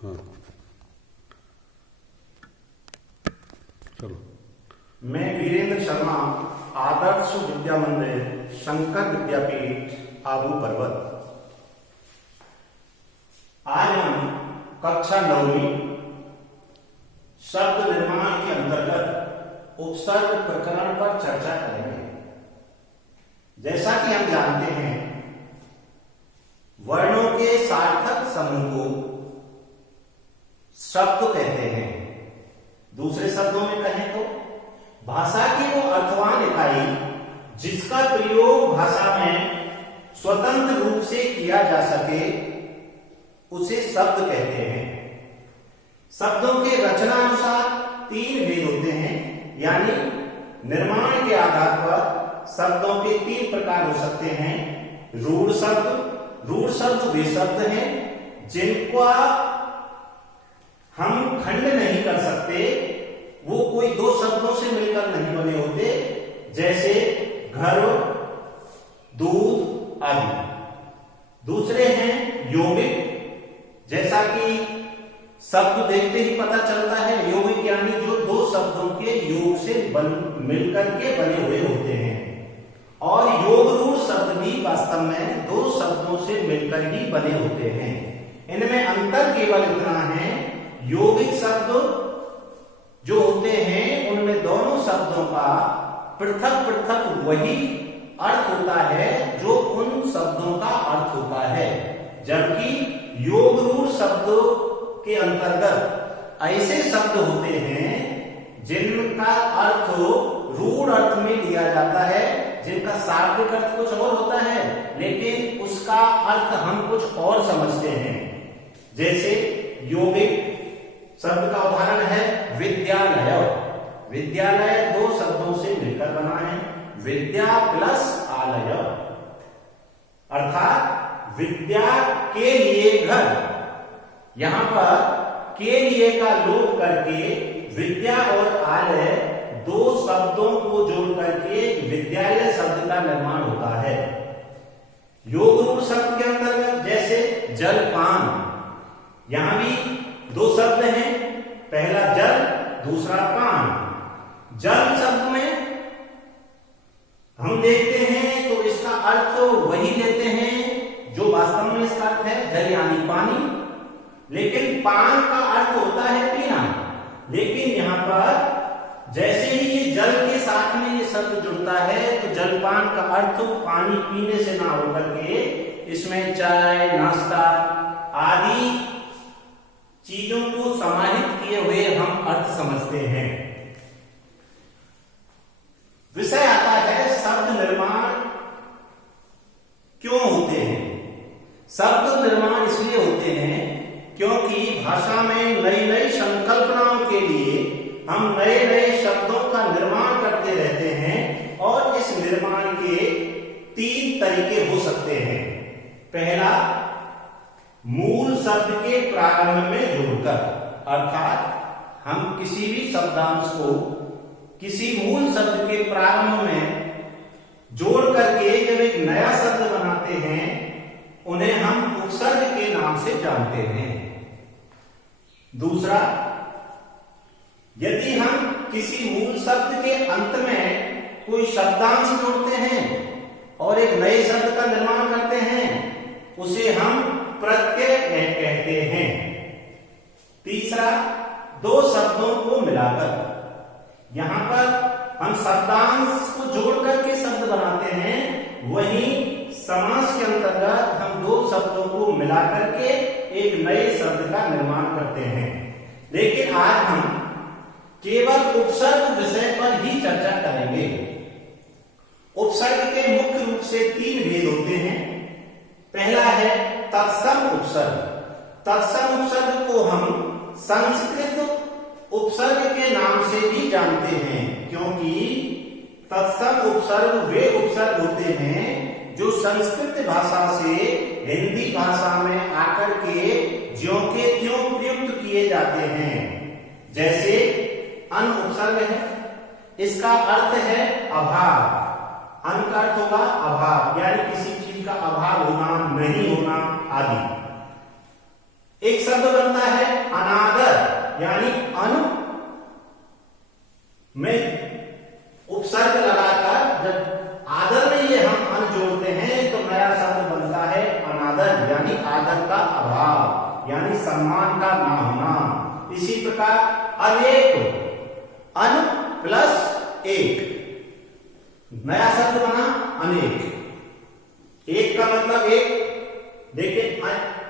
हाँ चलो। मैं वीरेंद्र शर्मा, आदर्श विद्या मंदिर, शंकर विद्यापीठ, आबू पर्वत। आज हम कक्षा 9वीं शब्द निर्माण के अंतर्गत उपसर्ग प्रकरण पर चर्चा करेंगे। जैसा कि हम जानते हैं, वर्णों के सार्थक समूह को शब्द कहते हैं। दूसरे शब्दों में कहें तो भाषा की वो अर्थवान इकाई जिसका प्रयोग भाषा में स्वतंत्र रूप से किया जा सके उसे शब्द कहते हैं। शब्दों के रचनानुसार 3 भेद होते हैं, यानी निर्माण के आधार पर शब्दों के 3 प्रकार हो सकते हैं। रूढ़ शब्द वे शब्द हैं जिनका हम खंड नहीं कर सकते, वो कोई 2 शब्दों से मिलकर नहीं बने होते, जैसे घर, दूध आदि। दूसरे हैं यौगिक, जैसा कि शब्द देखते ही पता चलता है। यौगिक यानी जो 2 शब्दों के योग से मिलकर के बने हुए होते हैं। और योग रूढ़ शब्द भी वास्तव में 2 शब्दों से मिलकर ही बने होते हैं। इनमें अंतर केवल इतना है, यौगिक शब्द जो होते हैं उनमें दोनों शब्दों का पृथक पृथक वही अर्थ होता है जो उन शब्दों का अर्थ होता है, जबकि योग रूढ़ शब्दों के अंतर्गत ऐसे शब्द होते हैं जिनका अर्थ रूढ़ अर्थ में लिया जाता है, जिनका शाब्दिक अर्थ कुछ और होता है लेकिन उसका अर्थ हम कुछ और समझते हैं। जैसे यौगिक शब्द का उदाहरण है विद्यालय। विद्यालय 2 शब्दों से मिलकर बना है, विद्या प्लस आलय, अर्थात विद्या के लिए घर। यहां पर के लिए का लोप करके विद्या और आलय 2 शब्दों को जोड़ करके विद्यालय शब्द का निर्माण होता है। योग रूढ़ शब्द के अंतर्गत जैसे जलपान, यहां भी 2 शब्द हैं, पहला जल, दूसरा पान। जल शब्द में हम देखते हैं तो इसका अर्थ वही लेते हैं जो वास्तव में इसका अर्थ है, जल यानी पानी। लेकिन पान का अर्थ होता है पीना। लेकिन यहां पर जैसे ही ये जल के साथ में ये शब्द जुड़ता है तो जलपान का अर्थ पानी पीने से ना होकर के इसमें चाय, नाश्ता आदि चीजों को समाहित किए हुए हम अर्थ समझते हैं। विषय आता है शब्द निर्माण क्यों होते हैं। शब्द निर्माण इसलिए होते हैं क्योंकि भाषा में नई नई संकल्पनाओं के लिए हम नए नए शब्दों का निर्माण करते रहते हैं और इस निर्माण के 3 तरीके हो सकते हैं। पहला, मूल शब्द के प्रारंभ में जोड़कर, अर्थात हम किसी भी शब्दांश को किसी मूल शब्द के प्रारंभ में जोड़ करके जब एक नया शब्द बनाते हैं उन्हें हम उपसर्ग के नाम से जानते हैं। दूसरा, यदि हम किसी मूल शब्द के अंत में कोई शब्दांश जोड़ते हैं और एक नए शब्द का निर्माण करते हैं उसे हम प्रत्यय कहते हैं। तीसरा, 2 शब्दों को मिलाकर, यहां पर हम शब्दांश को जोड़ करके शब्द बनाते हैं, वहीं समास के अंतर्गत हम 2 शब्दों को मिलाकर के एक नए शब्द का निर्माण करते हैं। लेकिन आज हम केवल उपसर्ग विषय पर ही चर्चा करेंगे। उपसर्ग के मुख्य रूप से 3 भेद होते हैं। पहला है तत्सम उपसर्ग। तत्सम उपसर्ग को हम संस्कृत उपसर्ग के नाम से भी जानते हैं, क्योंकि तत्सम उपसर्ग वे उपसर्ग होते हैं जो संस्कृत भाषा से हिंदी भाषा में आकर के ज्यों के त्यों प्रयुक्त किए जाते हैं। जैसे अन उपसर्ग है, इसका अर्थ है अभाव। अन का अर्थ होगा अभाव, यानी किसी चीज का अभाव होना, नहीं होना आदि। एक शब्द बनता है यानी सम्मान का ना होना। इसी प्रकार अनेक, अन प्लस एक, नया शब्द बना अनेक। एक का मतलब एक, लेकिन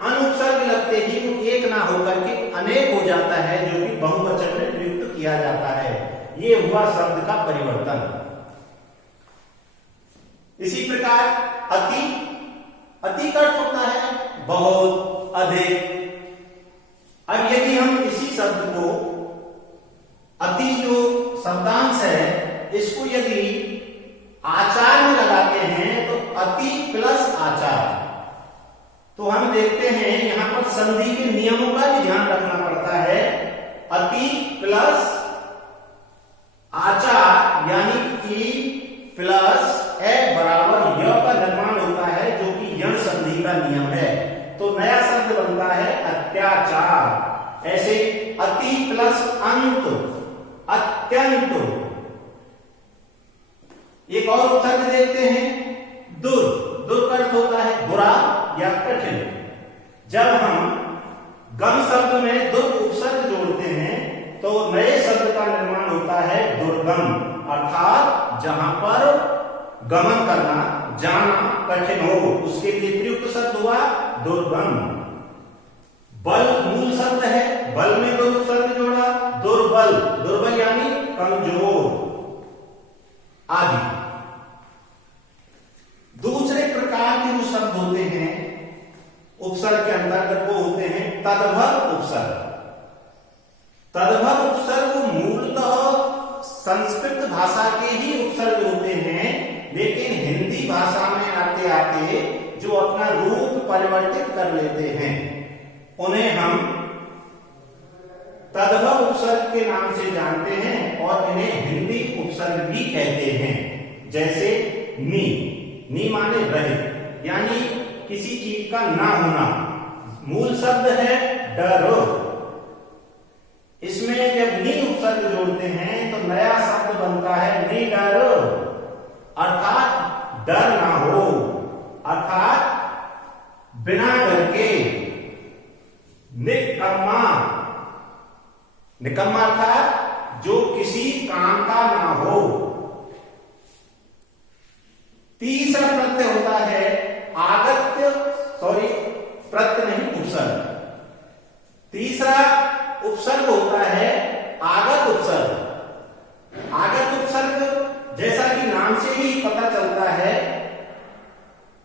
अनुपसर्ग लगते ही वो एक ना होकर के अनेक हो जाता है, जो कि बहुवचन में प्रयुक्त किया जाता है। ये हुआ शब्द का परिवर्तन। इसी प्रकार अति, अति का अर्थ होता है बहुत, अधिक। अब यदि हम इसी शब्द को, अति जो शब्दांश है, इसको यदि आचार में लगाते हैं तो अति प्लस आचार, तो हम देखते हैं यहां पर संधि के नियमों का भी ध्यान रखना पड़ता है। अति प्लस आचार यानी ई प्लस ए बराबर य का निर्माण होता है, जो कि यण संधि का नियम है। तो नया शब्द बनता है अत्याचार। ऐसे अति प्लस अंत, अत्यंत। एक और उपसर्ग देखते हैं दुर। दुर का अर्थ होता है बुरा या कठिन। जब हम गम शब्द में दुर उपसर्ग जोड़ते हैं तो नए शब्द का निर्माण होता है दुर्गम, अर्थात जहां पर गमन करना, जाना कठिन हो, उसके लिए प्रयुक्त शब्द हुआ दुर्गम। बल मूल शब्द है, बल में दो उपसर्ग जोड़ा, दुर्बल। दुर्बल यानी कमजोर आदि। दूसरे प्रकार के जो शब्द होते हैं उपसर्ग के अंतर्गत, वो होते हैं तद्भव उपसर्ग। तद्भव उपसर्ग मूलतः संस्कृत भाषा के ही उपसर्ग होते हैं, लेकिन हिंदी भाषा में आते आते जो अपना रूप परिवर्तित कर लेते हैं, उन्हें हम तद्भव उपसर्ग के नाम से जानते हैं और इन्हें हिंदी उपसर्ग भी कहते हैं। जैसे नी, नी माने रहित, यानी किसी चीज का ना होना। मूल शब्द है डरो, इसमें जब नी उपसर्ग जोड़ते हैं तो नया शब्द बनता है निडर, अर्थात डर ना हो, अर्थात बिना डर के। निकम्मा, निकम्मा अर्थात जो किसी काम का ना हो। तीसरा प्रत्यय होता है आगत्य, प्रत्यय नहीं उपसर्ग। तीसरा उपसर्ग होता है आगत उपसर्ग। आगत उपसर्ग जैसा कि नाम से ही पता चलता है,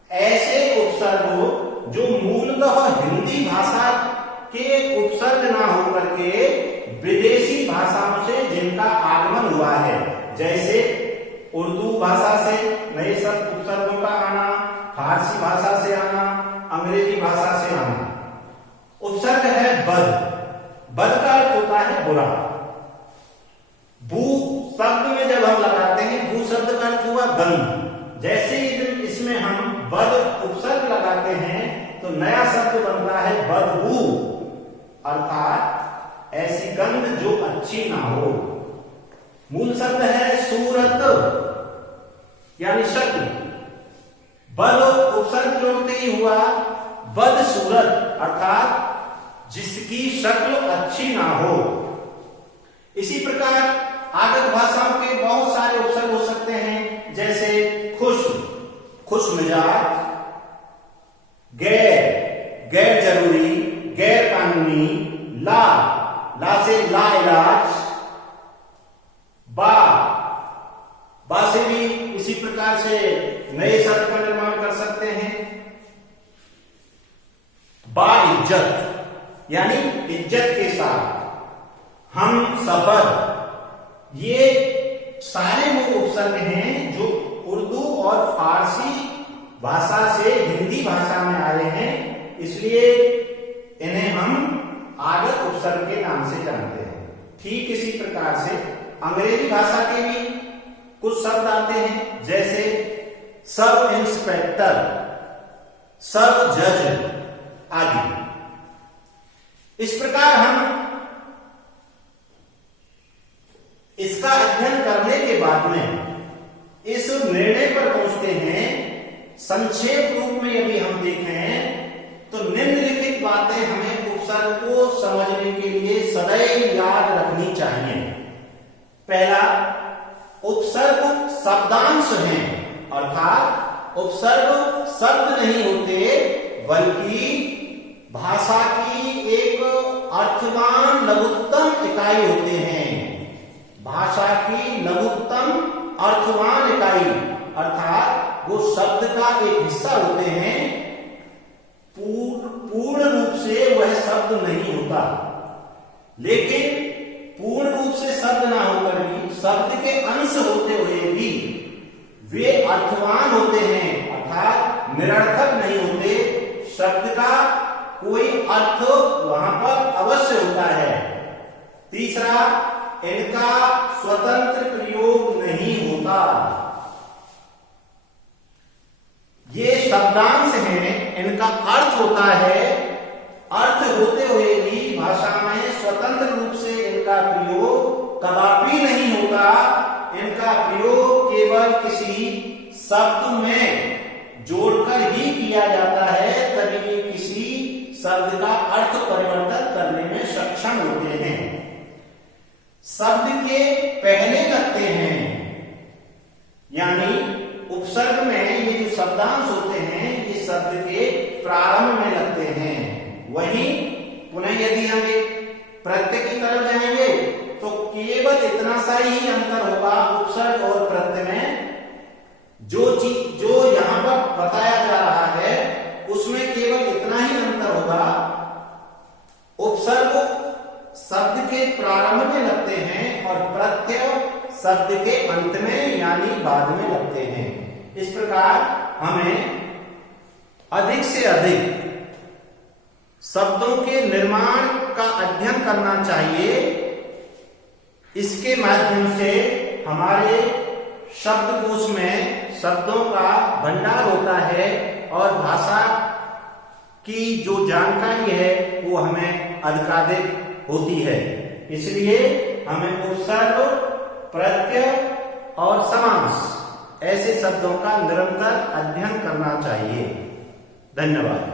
ऐसे उपसर्ग जो मूलतः हिंदी भाषा के उपसर्ग ना होकर के विदेशी भाषाओं से जिनका आगमन हुआ है, जैसे उर्दू भाषा से नए शब्द उपसर्गों का आना, फारसी भाषा से आना, अंग्रेजी भाषा से आना। उपसर्ग है बद। बद का अर्थ होता है बुरा। भू शब्द में जब हम लगाते हैं, भू शब्द का अर्थ हुआ गंध। जैसे इसमें हम बद उपसर्ग लगाते हैं तो नया शब्द बनता है बदबू, अर्थात ऐसी गंध जो अच्छी ना हो। मूल शब्द है सूरत यानी शक्ल। बद उपसर्ग जोड़ते ही हुआ बदसूरत, अर्थात जिसकी शक्ल अच्छी ना हो। इसी प्रकार आगत भाषाओं के बहुत सारे उपसर्ग हो सकते हैं, जैसे खुश, खुश मिजाज, गैर, गैर जरूरी, गैर कानूनी, ला, ला से लाइलाज, बा, बा से भी इसी प्रकार से नए शब्द का निर्माण कर सकते हैं। बा इज्जत यानी इज्जत के साथ, हम सफर। ये सारे वो उपसर्ग हैं जो उर्दू और फारसी भाषा से हिंदी भाषा में आए हैं, इसलिए इन्हें हम आगत उपसर्ग के नाम से जानते हैं। ठीक इसी प्रकार से अंग्रेजी भाषा के भी कुछ शब्द आते हैं, जैसे सब इंस्पेक्टर, सब जज आदि। इस प्रकार हम इसका अध्ययन करने के बाद में इस निर्णय पर पहुंचते हैं, संक्षेप रूप में यदि हम देखें तो निम्नलिखित बातें हमें उपसर्ग समझने के लिए सदैव याद रखनी चाहिए। पहला, उपसर्ग शब्दांश हैं, अर्थात उपसर्ग शब्द नहीं होते बल्कि भाषा की एक अर्थवान लघुत्तम इकाई होते हैं। भाषा की लघुत्तम अर्थवान इकाई अर्थात वो शब्द का एक हिस्सा होते हैं, पूर्ण रूप से वह शब्द नहीं होता, लेकिन पूर्ण रूप से शब्द ना होकर भी शब्द के अंश होते हुए भी वे अर्थवान होते हैं, अर्थात निरर्थक नहीं होते। शब्द का कोई अर्थ वहां पर अवश्य होता है। तीसरा, इनका स्वतंत्र प्रयोग नहीं होता। ये शब्दांश हैं, इनका अर्थ होता है, अर्थ होते हुए भी भाषा में स्वतंत्र रूप से इनका प्रयोग कदापि नहीं होता। इनका प्रयोग केवल किसी शब्द में जोड़कर ही किया जाता है, तभी ये किसी शब्द का अर्थ परिवर्तन करने में सक्षम होते हैं। शब्द के पहले लगते हैं, यानी उपसर्ग में ये जो शब्दांश होते हैं ये शब्द के प्रारंभ में लगते हैं। वहीं पुनः यदि हम एक प्रत्यय की तरफ जाएंगे तो केवल इतना सा ही अंतर होगा उपसर्ग और प्रत्यय में। जो यहां पर बताया जा रहा है उसमें केवल इतना ही अंतर होगा, उपसर्ग शब्द के प्रारंभ में लगते हैं और प्रत्यय शब्द के अंत में यानी बाद में लगते हैं। इस प्रकार हमें अधिक से अधिक शब्दों के निर्माण का अध्ययन करना चाहिए। इसके माध्यम से हमारे शब्दकोश में शब्दों का भंडार होता है और भाषा की जो जानकारी है वो हमें अधिकाधिक होती है। इसलिए हमें उपसर्ग, प्रत्यय और समास ऐसे शब्दों का निरंतर अध्ययन करना चाहिए। धन्यवाद।